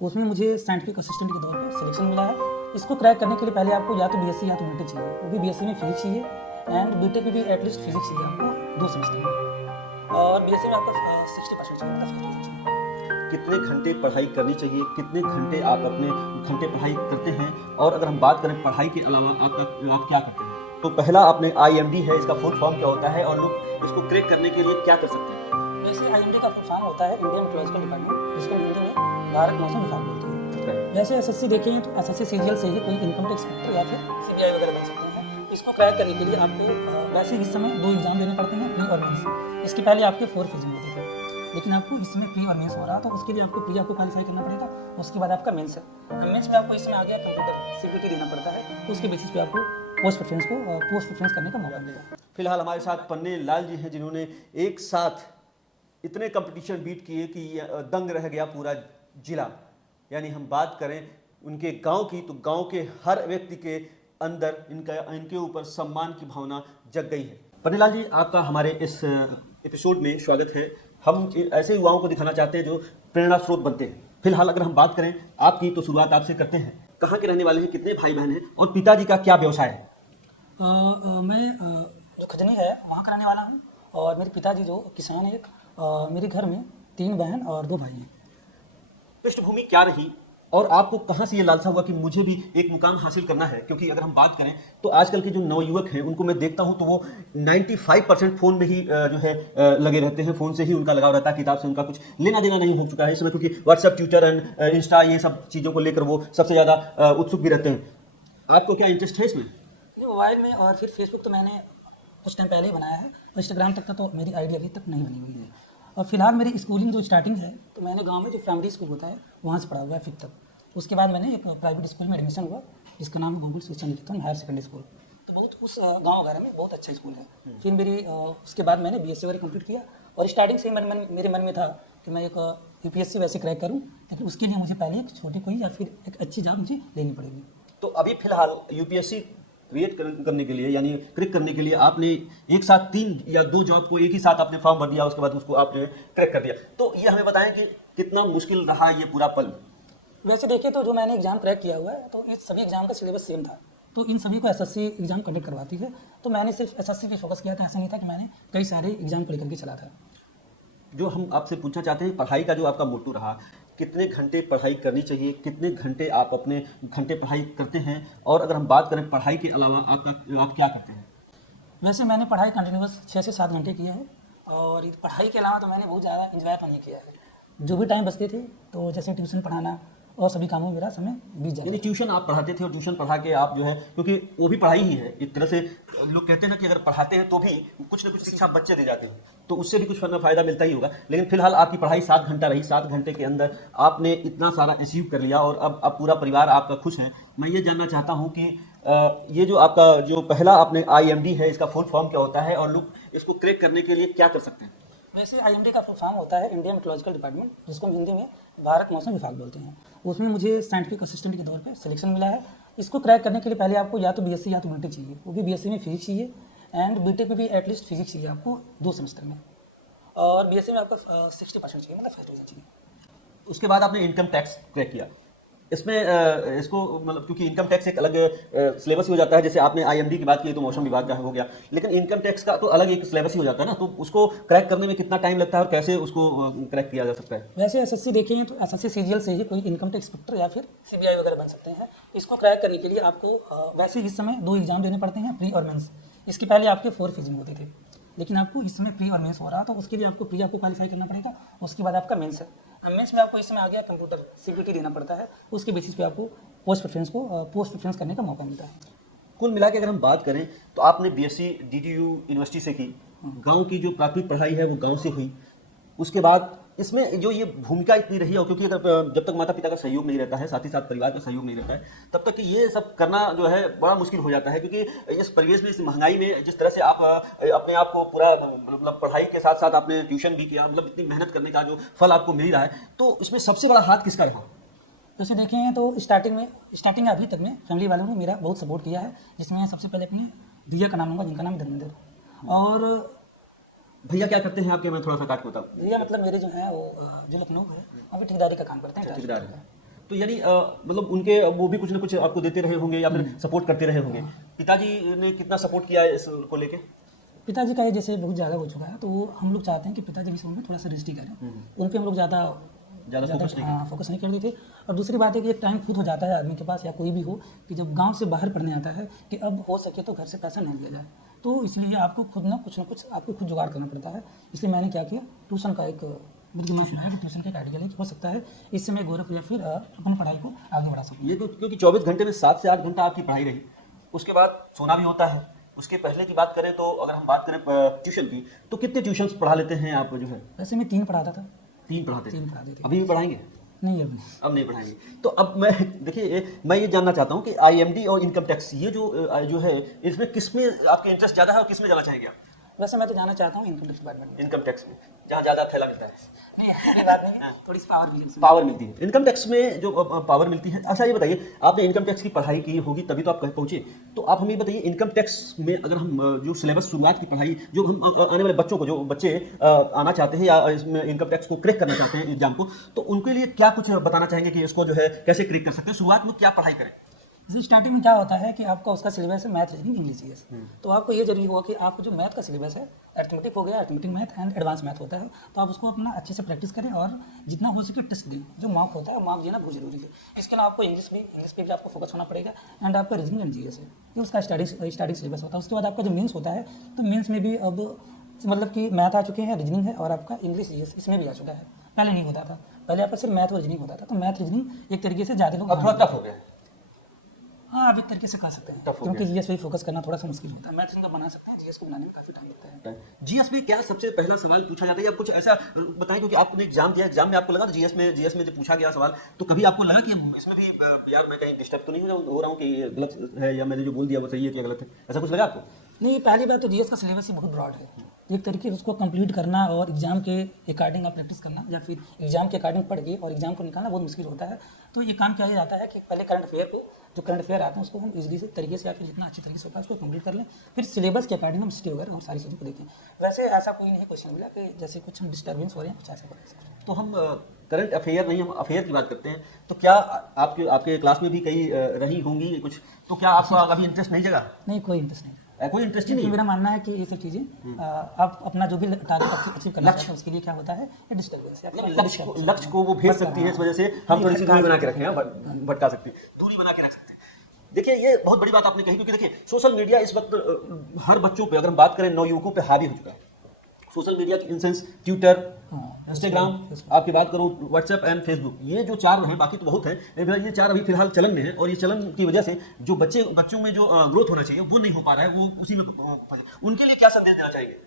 उसमें मुझे scientific assistant के तौर पे सिलेक्शन मिला है। इसको क्रैक करने के लिए पहले आपको या तो बीएससी या तो बीटेक चाहिए, वो भी बीएससी में फिजिक्स चाहिए एंड बीटेक में भी एटलीस्ट फिजिक्स चाहिए आपको 2 सेमेस्टर में, और बीएससी में आपको 60% चाहिए, मतलब 50% चाहिए। कितने घंटे पढ़ाई करनी चाहिए, कितने घंटे आप अपने घंटे पढ़ाई करते हैं, और अगर हम बात करें पढ़ाई के अलावा आप क्या करते हैं? तो पहला आपने IMD है, इसका फुल फॉर्म क्या होता है और लोग इसको क्रैक करने के लिए क्या कर सकते हैं? वैसे आईएमडी का फुल फॉर्म होता है इंडियन मेट्रोलॉजिकल डिपार्टमेंट, जिसको हिंदी में भारत मौसम विभाग बोलते हैं। वैसे एसएससी देखें तो एसएससी सीजीएल से ही कोई इनकम टैक्स इंस्पेक्टर या फिर सीबीआई वगैरह बन सकते हैं। इसको क्रैक करने के लिए आपको वैसे इस समय 2 एग्जाम देने पड़ते हैं, प्री और मेंस। इसके पहले आपके 4 फेजिंग होते थे, लेकिन आपको इसमें प्री और मेंस हो रहा, तो उसके लिए आपको प्री आपको क्वालिफाई करना पड़ेगा, उसके बाद आपका मेंस है। मेंस में आपको इसमें आ गया कंप्यूटर सीपीटी देना पड़ता है, उसके बेसिस पे आपको पोस्ट प्रेफरेंस करने का मौका मिलेगा। फिलहाल हमारे साथ पन्ने लाल जी हैं, जिन्होंने एक साथ इतने कंपटीशन बीट किए कि दंग रह गया पूरा जिला। यानी हम बात करें उनके गांव की, तो गांव के हर व्यक्ति के अंदर इनके ऊपर सम्मान की भावना जग गई है। पन्नेलाल जी, आपका हमारे इस एपिसोड में स्वागत है। हम ऐसे युवाओं को दिखाना चाहते हैं जो प्रेरणा स्रोत बनते हैं। फिलहाल अगर हम बात करें आपकी, तो शुरुआत आपसे करते हैं। कहाँ के रहने वाले हैं, कितने भाई बहन हैं, और पिताजी का क्या व्यवसाय है? मैं जो खजनी है वहाँ का रहने वाला हूँ, और मेरे पिताजी जो किसान है एक। मेरे घर में 3 बहन और 2 भाई हैं। पृष्ठभूमि क्या रही, और आपको कहाँ से ये लालसा हुआ कि मुझे भी एक मुकाम हासिल करना है? क्योंकि अगर हम बात करें तो आजकल के जो नवयुवक हैं उनको मैं देखता हूं तो वो 95% फोन में ही जो है लगे रहते हैं। फोन से ही उनका लगाव रहता है, किताब से उनका कुछ लेना देना नहीं हो चुका है इस समय, क्योंकि व्हाट्सएप, ट्विटर एंड इंस्टा, ये सब चीज़ों को लेकर वो सबसे ज़्यादा उत्सुक भी रहते हैं। आपको क्या इंटरेस्ट है इसमें? मोबाइल में, और फिर फेसबुक तो मैंने कुछ टाइम पहले ही बनाया है, और इंस्टाग्राम तक का तो मेरी आईडी अभी तक नहीं बनी हुई है। और फिलहाल मेरी स्कूलिंग जो स्टार्टिंग है, तो मैंने गांव में जो प्राइमरी स्कूल होता है वहाँ से पढ़ा हुआ है 5th तक। उसके बाद मैंने एक प्राइवेट स्कूल में एडमिशन हुआ, जिसका नाम है गूगल शिक्षा निकेतन हायर सेकेंडरी स्कूल। तो बहुत उस गाँव वगैरह में बहुत अच्छा स्कूल है। फिर मेरी उसके बाद मैंने बीएससी वगैरह कंप्लीट किया, और स्टार्टिंग से ही मेरे मन में था कि मैं एक यूपीएससी वैसे क्रैक करूँ, लेकिन उसके लिए मुझे पहले एक छोटी कोई या फिर एक अच्छी जॉब मुझे लेनी पड़ेगी। तो अभी फिलहाल यूपीएससी क्रिएट करने के लिए, यानी क्रैक करने के लिए, आपने एक साथ 3 या 2 जॉब को एक ही साथ आपने फॉर्म भर दिया, उसके बाद उसको आपने क्रैक कर दिया। तो ये हमें बताएं कि कितना मुश्किल रहा ये पूरा पल? वैसे देखिए तो जो मैंने एग्जाम क्रैक किया हुआ है, तो इस सभी एग्जाम का सिलेबस सेम था, तो इन सभी को एसएससी एग्जाम कंडक्ट करवाती है। तो मैंने सिर्फ एसएससी पे फोकस किया था, ऐसा नहीं था कि मैंने कई सारे एग्जाम को लेकर के चला था। जो हम आपसे पूछना चाहते हैं, पढ़ाई का जो आपका मोटो रहा, कितने घंटे पढ़ाई करनी चाहिए, कितने घंटे आप अपने घंटे पढ़ाई करते हैं, और अगर हम बात करें पढ़ाई के अलावा आप क्या करते हैं? वैसे मैंने पढ़ाई कंटिन्यूस 6 से 7 घंटे किया है, और पढ़ाई के अलावा तो मैंने बहुत ज़्यादा इंजॉय तो नहीं किया है। जो भी टाइम बचते थे, तो जैसे ट्यूशन पढ़ाना और सभी कामों में मेरा समय बीत जाता यानी था। ट्यूशन आप पढ़ाते थे, और ट्यूशन पढ़ा के आप जो है, क्योंकि वो भी पढ़ाई ही है एक तरह से। लोग कहते हैं ना कि अगर पढ़ाते हैं तो भी कुछ ना कुछ शिक्षा बच्चे दे जाते हैं, तो उससे भी कुछ फायदा मिलता ही होगा। लेकिन फिलहाल आपकी पढ़ाई 7 घंटा रही, 7 घंटे के अंदर आपने इतना सारा अचीव कर लिया, और अब पूरा परिवार आपका खुश है। मैं ये जानना चाहता हूँ कि ये जो आपका जो पहला आपने IMD है, इसका फुल फॉर्म क्या होता है, और लोग इसको क्रैक करने के लिए क्या कर सकते हैं? वैसे आईएमडी का फुल फॉर्म होता है इंडियन मेट्रोलॉजिकल डिपार्टमेंट, जिसको हम हिंदी में भारत मौसम विभाग बोलते हैं। उसमें मुझे साइंटिफिक असिस्टेंट के तौर पे सिलेक्शन मिला है। इसको क्रैक करने के लिए पहले आपको या तो बीएससी या तो बीटेक चाहिए, वो भी बीएससी में फिजिक्स चाहिए एंड बीटेक में भी एटलीस्ट फिजिक्स चाहिए आपको 2 सेमेस्टर में, और बीएससी में आपको 60% चाहिए, मतलब 50% चाहिए। उसके बाद आपने इनकम टैक्स क्रैक किया। इसमें इसको मतलब, क्योंकि इनकम टैक्स एक अलग सिलेबस ही हो जाता है। जैसे आपने IMD की बात की तो मौसम विभाग का हो गया, लेकिन इनकम टैक्स का तो अलग एक सिलेबस ही हो जाता है ना। तो उसको क्रैक करने में कितना टाइम लगता है, और कैसे उसको क्रैक किया जा सकता है? वैसे एसएससी देखें तो एसएससी सीजीएल से ही कोई इनकम टैक्स इंस्पेक्टर या फिर सीबीआई वगैरह बन सकते हैं। इसको क्रैक करने के लिए आपको वैसे इस समय 2 एग्जाम देने पड़ते हैं, प्री और मेंस। इसके पहले आपके 4 फेजिंग होते थे, लेकिन आपको इसमें प्री और मेंस हो रहा, तो उसके लिए आपको प्री आपको क्वालिफाई करना पड़ेगा, उसके बाद आपका मेंस है। मेंस में आपको इसमें आ गया कंप्यूटर सीपीटी देना पड़ता है, उसके बेसिस पे आपको पोस्ट प्रेफरेंस करने का मौका मिलता है। कुल मिला के अगर हम बात करें तो आपने BSc DTU यूनिवर्सिटी से की, गांव की जो प्राथमिक पढ़ाई है वो गांव से हुई। उसके बाद इसमें जो ये भूमिका इतनी रही है, क्योंकि अगर जब तक माता पिता का सहयोग नहीं रहता है, साथ ही साथ परिवार का सहयोग नहीं रहता है, तब तक कि ये सब करना जो है बड़ा मुश्किल हो जाता है। क्योंकि इस परिवेश में, इस महंगाई में, जिस तरह से आप अपने आप को पूरा मतलब पढ़ाई के साथ साथ आपने ट्यूशन भी किया, मतलब इतनी मेहनत करने का जो फल आपको मिल रहा है, तो इसमें सबसे बड़ा हाथ किसका रहा? जैसे देखें तो स्टार्टिंग अभी तक में फैमिली वालों ने मेरा बहुत सपोर्ट किया है, जिसमें सबसे पहले अपने भैया का नाम लूँगा, जिनका नाम धर्मेंद्र। और भैया क्या करते हैं आपके? मैं थोड़ा सा काट के बताऊँ। भैया मतलब मेरे जो है वो जो लखनऊ है, वहाँ पे ठेकेदारी का काम करते हैं। ठेकेदार है। तो यानी मतलब उनके वो भी कुछ ना कुछ आपको देते रहे होंगे या फिर सपोर्ट करते रहे होंगे। पिताजी ने कितना सपोर्ट किया है इसको लेके? पिताजी का ये जैसे बहुत ज़्यादा हो चुका है, तो वो हम लोग चाहते हैं कि पिताजी इस उम्र में थोड़ा सा रेस्ट ही करें। उन पे हम लोग ज़्यादा फोकस नहीं हाँ फोकस नहीं कर देते। और दूसरी बात है कि एक टाइम खुद हो जाता है आदमी के पास या कोई भी हो कि जब गांव से बाहर पढ़ने आता है कि अब हो सके तो घर से पैसा नहीं लिया जाए, तो इसलिए आपको खुद ना कुछ आपको खुद जुगाड़ करना पड़ता है। इसलिए मैंने क्या किया, ट्यूशन का एक मुझे नहीं सुना है कि ट्यूशन का एक आइडिया हो सकता है इससे मैं गौरव या फिर अपनी पढ़ाई को आगे बढ़ा सकूँ। ये क्योंकि 24 घंटे में 7 से 8 घंटा आपकी पढ़ाई रही, उसके बाद सोना भी होता है। उसके पहले की बात करें तो अगर हम बात करें ट्यूशन की, तो कितने ट्यूशंस पढ़ा लेते हैं आप जो है? वैसे मैं 3 पढ़ाता था। 3 पढ़ाते थे। 3 पढ़ाते थे। अभी भी पढ़ाएंगे? नहीं अभी अब नहीं पढ़ाएंगे। तो अब मैं देखिए मैं ये जानना चाहता हूँ कि आईएमडी और इनकम टैक्स ये जो है इसमें किसमें आपके इंटरेस्ट ज़्यादा है और किसमें जाना चाहेंगे आप? वैसे मैं तो जाना चाहता हूँ इनकम टैक्स डिपार्टमेंट में। इनकम टैक्स में, जहाँ ज़्यादा थैला मिलता है। नहीं ऐसी बात नहीं है, थोड़ी सी पावर मिली उसमें। पावर मिलती है इनकम टैक्स में, जो पावर मिलती है। अच्छा ये बताइए, आपने इनकम टैक्स की पढ़ाई की होगी तभी तो आप कहीं पहुंचे, तो आप हमें बताइए इनकम टैक्स में अगर हम जो सिलेबस शुरुआत की पढ़ाई जो हम आने वाले बच्चों को, जो बच्चे आना चाहते हैं या इसमें इनकम टैक्स को क्रैक करना चाहते हैं एग्जाम को, तो उनके लिए क्या कुछ बताना चाहेंगे कि इसको जो है कैसे क्रैक कर सकते हैं, शुरुआत में क्या पढ़ाई करें? जैसे स्टार्टिंग में क्या होता है कि आपका उसका सिलेबस है मैथ, रीजनिंग, इंग्लिश, जीएस। तो आपको ये जरूरी होगा कि आपको जो मैथ का सिलेबस है, अर्थमेटिक हो गया, arithmetic math and advance math होता है, तो आप उसको अपना अच्छे से प्रैक्टिस करें और जितना हो सके टेस्ट दें। जो मार्क होता है मार्क देना बहुत जरूरी है। इसके अलावा आपको इंग्लिश पे भी आपको फोकस होना पड़ेगा एंड आपका रीजनिंग एंड जीएस है, ये उसका स्टार्टिंग सिलेबस होता है। उसके बाद आपका जो मेंस होता है, तो मेंस में भी अब मतलब कि मैथ आ चुके हैं, रीजनिंग है और आपका इंग्लिश, जीएस इसमें भी आ चुका है। पहले नहीं होता था, पहले आपका सिर्फ मैथ और रीजनिंग होता था, तो मैथ रीजनिंग एक तरीके से ज़्यादा लोग अब थोड़ा टफ हो गया है। हाँ आप एक तरीके से कर सकते हैं, टफ हो क्योंकि जीएस पे फोकस करना थोड़ा सा मुश्किल होता है। मैथ का बना सकते हैं, जीएस को बनाने में काफी टाइम लगता है। जीएस में क्या सबसे पहला सवाल पूछा जाता है या कुछ ऐसा बताएं, क्योंकि आपने एग्जाम दिया, एग्जाम में आपको लगा जीएस में जब पूछा गया सवाल, तो कभी आपको लगा कि इसमें भी यार मैं कहीं डिस्टर्ब तो नहीं हो रहा हूँ कि ये गलत है या मैंने जो बोल दिया वो सही है कि गलत है, ऐसा कुछ लगा आपको? नहीं, पहली बात तो जीएस का सिलेबस ही बहुत ब्रॉड है। एक तरीके से उसको कंप्लीट करना और एग्जाम के अकॉर्डिंग आप प्रैक्टिस करना या फिर एग्जाम के अकॉर्डिंग पढ़ के और एग्जाम को निकालना बहुत मुश्किल होता है। तो ये काम किया जाता है कि पहले करंट अफेयर को, जो करंट अफेयर आते हैं उसको हम इजीली से तरीके से या फिर जितना अच्छी तरीके से होता है उसको कंप्लीट कर लें, फिर सिलेबस के अकॉर्डिंग हम स्टे वगैरह हम सारी चीज़ों को देखें। वैसे ऐसा कोई नहीं क्वेश्चन मिला कि जैसे कुछ हम डिस्टर्बेंस हो रहे हैं कुछ ऐसा करें। तो हम करंट अफेयर नहीं, हम अफेयर की बात करते हैं। तो क्या आपके क्लास में भी कई रही होंगी कुछ, तो क्या आपका कभी इंटरेस्ट नहीं जगा? नहीं, कोई इंटरेस्ट नहीं। कोई इंटरेस्ट ही नहीं? मेरा मानना है कि ये सब चीज़ें आप अपना जो भी टारगेट अचीव करना चाहते हैं उसके लिए क्या होता है ये डिस्टर्बेंस या फिर लक्ष्य को वो भेज सकती है, इस वजह से हम थोड़ी सी दूरी बना के रखें, भटका सकते हैं, दूरी बना के रख सकते हैं। देखिए ये बहुत बड़ी बात आपने कही, क्योंकि देखिए सोशल मीडिया इस वक्त हर बच्चों पे, अगर हम बात करें नवयुवकों पे हावी हो चुका है। सोशल मीडिया की इंसेंस ट्विटर, इंस्टाग्राम, आपकी बात करूँ व्हाट्सएप एंड फेसबुक, ये जो 4 हैं, बाकी तो बहुत हैं, लेकिन ये 4 अभी फिलहाल चलन में है। और ये चलन की वजह से जो बच्चों में जो ग्रोथ होना चाहिए वो नहीं हो पा रहा है, वो उसी में उनके लिए क्या संदेश देना चाहिए?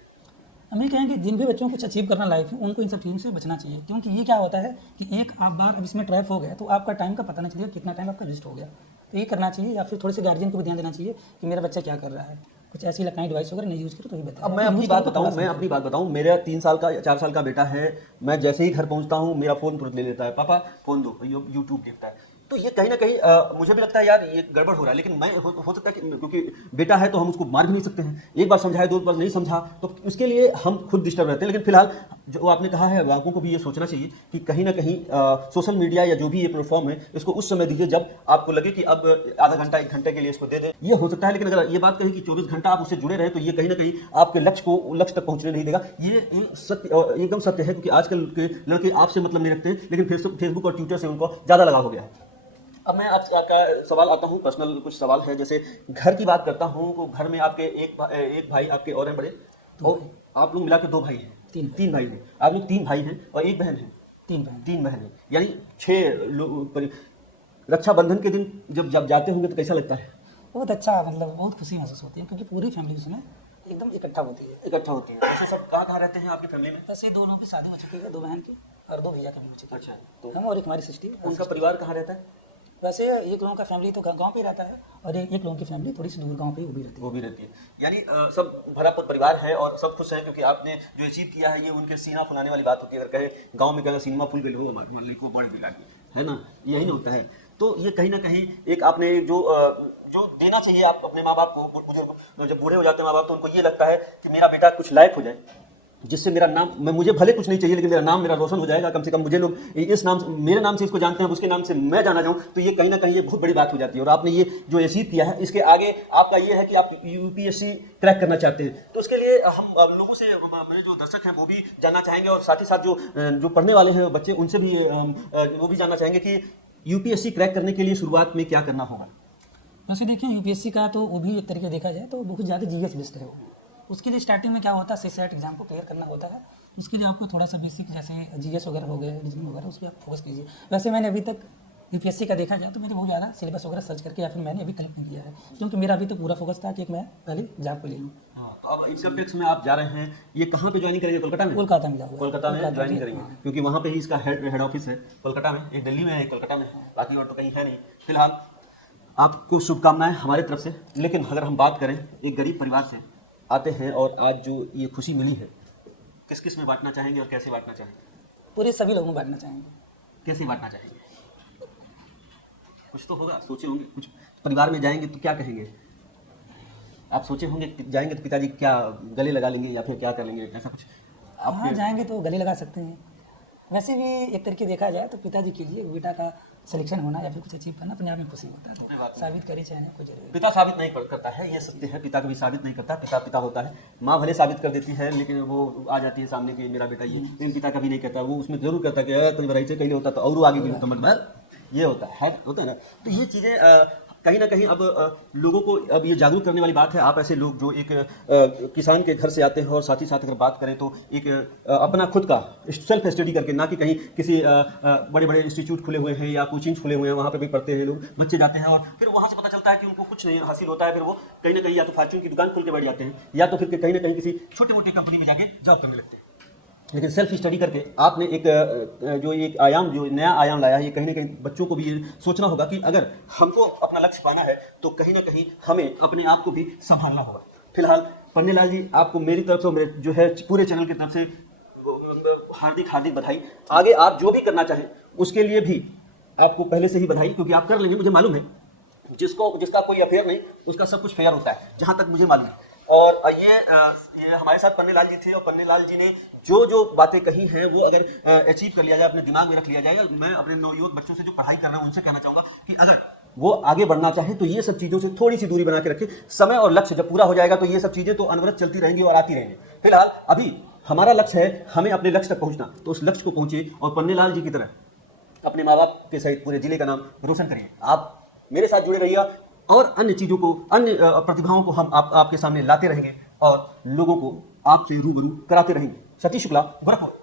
हम ये कहेंगे जिन भी बच्चों को कुछ अचीव करना लाइफ में, उनको इन सब चीज़ों से बचना चाहिए। क्योंकि ये क्या होता है कि एक आप बार अब इसमें ट्रैप हो गया तो आपका टाइम का पता नहीं चलेगा कितना टाइम आपका वेस्ट हो गया। तो ये करना चाहिए, या फिर थोड़े से गार्जियन को भी ध्यान देना चाहिए कि मेरा बच्चा क्या कर रहा है, कुछ ऐसी इलेक्ट्रॉनिक डिवाइस वगैरह नहीं यूज़ करो तो ही बताओ। अब मैं अपनी बात बताऊं, मेरा 3 साल का या 4 साल का बेटा है। मैं जैसे ही घर पहुंचता हूं मेरा फ़ोन तुरंत ले लेता है, पापा फ़ोन दो, यूट्यूब देखता है। तो ये कहीं ना कहीं मुझे भी लगता है यार ये गड़बड़ हो रहा है, लेकिन मैं हो सकता है कि क्योंकि बेटा है तो हम उसको मार भी नहीं सकते हैं। एक बार समझाए, 2 बार नहीं समझा तो उसके लिए हम खुद डिस्टर्ब रहते हैं। लेकिन फिलहाल जो आपने कहा है, अभिभावकों को भी ये सोचना चाहिए कि कहीं ना कहीं सोशल मीडिया या जो भी ये प्लेटफॉर्म है इसको उस समय दीजिए जब आपको लगे कि अब आधा घंटा 1 घंटे के लिए इसको दे दें, ये हो सकता है। लेकिन अगर ये बात कही कि 24 घंटा आप उससे जुड़े रहे तो ये कहीं ना कहीं आपके लक्ष्य तक पहुंचने नहीं देगा। ये एकदम सत्य है, क्योंकि आजकल के लड़के आपसे मतलब नहीं रखते हैं, लेकिन फेसबुक और ट्विटर से उनको ज़्यादा लगाव हो गया है। अब मैं आपका सवाल आता हूँ, पर्सनल कुछ सवाल है। जैसे घर की बात करता हूँ तो घर में आपके एक भाई आपके और हैं बड़े, और आप लोग मिला के 2 भाई हैं, 3 भाई हैं, आप लोग 3 भाई हैं और 1 बहन है। 3 बहन है, यानी 6 लोग। रक्षाबंधन के दिन जब जाते होंगे तो कैसा लगता है? बहुत अच्छा, मतलब बहुत खुशी महसूस होती है क्योंकि पूरी फैमिली उसमें एकदम इकट्ठा होती है। वैसे सब कहाँ रहते हैं आपकी फैमिली में? वैसे 2 लोगों की शादी हो चुकी है, 2 बहन की, और 2 भैया की भी हो चुकी है। अच्छा, तो हम और एक हमारी सिस्टर। उनका परिवार कहाँ रहता है? वैसे एक लोगों का फैमिली तो गांव पे रहता है और एक लोगों की फैमिली थोड़ी सी दूर गांव पे वो भी रहती है। यानी सब भरा परिवार है और सब खुश हैं, क्योंकि आपने जो अचीव किया है ये उनके सीना फुलाने वाली बात होती है। अगर कहे गांव में कहेगा सीनमा फूल गई हो हमारे को बड़ बिला है ना, यही होता है। तो ये कहीं ना कहीं एक आपने जो देना चाहिए आप अपने माँ बाप को, बुजुर्ग जब बूढ़े हो जाते हैं माँ बाप तो उनको ये लगता है कि मेरा बेटा कुछ लायक हो जाए, जिससे मेरा नाम, मुझे भले कुछ नहीं चाहिए लेकिन मेरा रोशन हो जाएगा, कम से कम मुझे लोग इस नाम मेरे नाम से इसको जानते हैं, उसके नाम से मैं जाना जाऊं, तो ये कहीं ना कहीं ये बहुत बड़ी बात हो जाती है। और आपने ये जो अचीव किया है, इसके आगे आपका ये है कि आप यूपीएससी क्रैक करना चाहते हैं, तो उसके लिए हम लोगों से, मेरे जो दर्शक हैं वो भी जानना चाहेंगे, और साथ ही साथ जो पढ़ने वाले हैं बच्चे, उनसे भी वो भी जानना चाहेंगे कि यूपीएससी क्रैक करने के लिए शुरुआत में क्या करना होगा। वैसे देखिए यूपीएससी का तो वो भी एक तरीके देखा जाए तो बहुत ज़्यादा जीएस बेस्ड है वो। उसके लिए स्टार्टिंग में क्या होता है, सीसेट एग्जाम को क्लियर करना होता है। उसके लिए आपको थोड़ा सा बेसिक जैसे जीएस वगैरह हो गए, रीजनिंग वगैरह, उस पर आप फोकस कीजिए। वैसे मैंने अभी तक यूपीएससी का देखा जाए तो मैंने बहुत ज़्यादा सिलेबस वगैरह सर्च करके या फिर मैंने अभी कलेक्ट नहीं किया है, क्योंकि मेरा अभी तो पूरा फोकस था कि मैं पहले जॉब को ले लूँ। तो अब इनकम टैक्स में आप जा रहे हैं, ये कहाँ पे ज्वाइन करेंगे? कोलकाता में? कोलकाता में जाऊँगा। कोलकाता में ज्वाइन करेंगे, क्योंकि वहाँ पे ही इसका हेड ऑफिस है कोलकाता में। एक दिल्ली में है, एक कोलकाता में है, बाकी और तो कहीं है नहीं। फिलहाल आपको शुभकामनाएं हमारी तरफ से। लेकिन अगर हम बात करें, एक गरीब परिवार से आते हैं और आज जो ये खुशी मिली है, किस किस में बांटना चाहेंगे और कैसे बांटना चाहेंगे? पूरे सभी लोगों में बांटना चाहेंगे। कैसे बांटना चाहेंगे? कुछ तो होगा, सोचे होंगे, कुछ परिवार में जाएंगे तो क्या कहेंगे? आप सोचे होंगे कि जाएंगे तो पिताजी क्या गले लगा लेंगे या फिर क्या कर लेंगे, ऐसा कुछ? हाँ, जाएंगे तो गले लगा सकते हैं। वैसे भी एक तरीके देखा जाए तो पिताजी के लिए बेटा का सिलेक्शन होना या फिर कुछ अचीव करना अपने आप में खुशी होता है, तो साबित करे चाहे कोई जरूरी। पिता साबित नहीं करता है, ये सत्य है। पिता कभी साबित नहीं करता, पिता पिता होता है। माँ भले साबित कर देती है, लेकिन वो आ जाती है सामने कि मेरा बेटा ये, लेकिन पिता कभी नहीं कहता। वो उसमें जरूर कहता है कि तुम बराई से कहीं होता तो और आगे भी मतलब ये होता है ना। तो ये चीज़ें कहीं ना कहीं अब लोगों को अब ये जागरूक करने वाली बात है। आप ऐसे लोग जो एक किसान के घर से आते हैं, और साथ ही साथ अगर बात करें तो एक अपना खुद का सेल्फ स्टडी करके, ना कि कहीं किसी बड़े बड़े इंस्टीट्यूट खुले हुए हैं या कोचिंग खुले हुए हैं, वहाँ पे भी पढ़ते हैं लोग, बच्चे जाते हैं और फिर वहाँ से पता चलता है कि उनको कुछ नहीं हासिल होता है। फिर वो कहीं ना कहीं या तो फॉर्च्यून की दुकान खोल के बैठ जाते हैं, या तो फिर कहीं ना कहीं किसी छोटे मोटे कंपनी में जाके जॉब करने लगते हैं। लेकिन सेल्फ स्टडी करके आपने एक जो एक आयाम, जो नया आयाम लाया है, ये कहीं ना कहीं बच्चों को भी ये सोचना होगा कि अगर हमको अपना लक्ष्य पाना है तो कहीं ना कहीं हमें अपने आप को भी संभालना होगा। फिलहाल पन्नेलाल जी, आपको मेरी तरफ से, मेरे जो है पूरे चैनल की तरफ से हार्दिक हार्दिक बधाई। आगे आप जो भी करना चाहें उसके लिए भी आपको पहले से ही बधाई, क्योंकि आप कर लेंगे, मुझे मालूम है। जिसका कोई अफेयर नहीं, उसका सब कुछ फेयर होता है, जहां तक मुझे मालूम है। और ये हमारे साथ पन्नेलाल जी थे, और पन्नेलाल जी ने जो बातें कही हैं वो अगर अचीव कर लिया जाए, अपने दिमाग में रख लिया जाए। मैं अपने नवयुवक बच्चों से जो पढ़ाई कर रहे हैं उनसे कहना चाहूंगा कि अगर वो आगे बढ़ना चाहे तो ये सब चीज़ों से थोड़ी सी दूरी बना के रखे। समय और लक्ष्य जब पूरा हो जाएगा तो ये सब चीज़ें तो अनवरत चलती रहेंगी और आती रहेंगी। फिलहाल अभी हमारा लक्ष्य है हमें अपने लक्ष्य तक पहुंचना, तो उस लक्ष्य को पहुंचे और पन्नेलाल जी की तरह अपने माँ बाप के सहित पूरे जिले का नाम रोशन करिए। आप मेरे साथ जुड़े रहिए, और अन्य चीज़ों को, अन्य प्रतिभाओं को हम आपके सामने लाते रहेंगे और लोगों को आपसे रूबरू कराते रहेंगे। सतीश शुक्ला, गोरखपुर।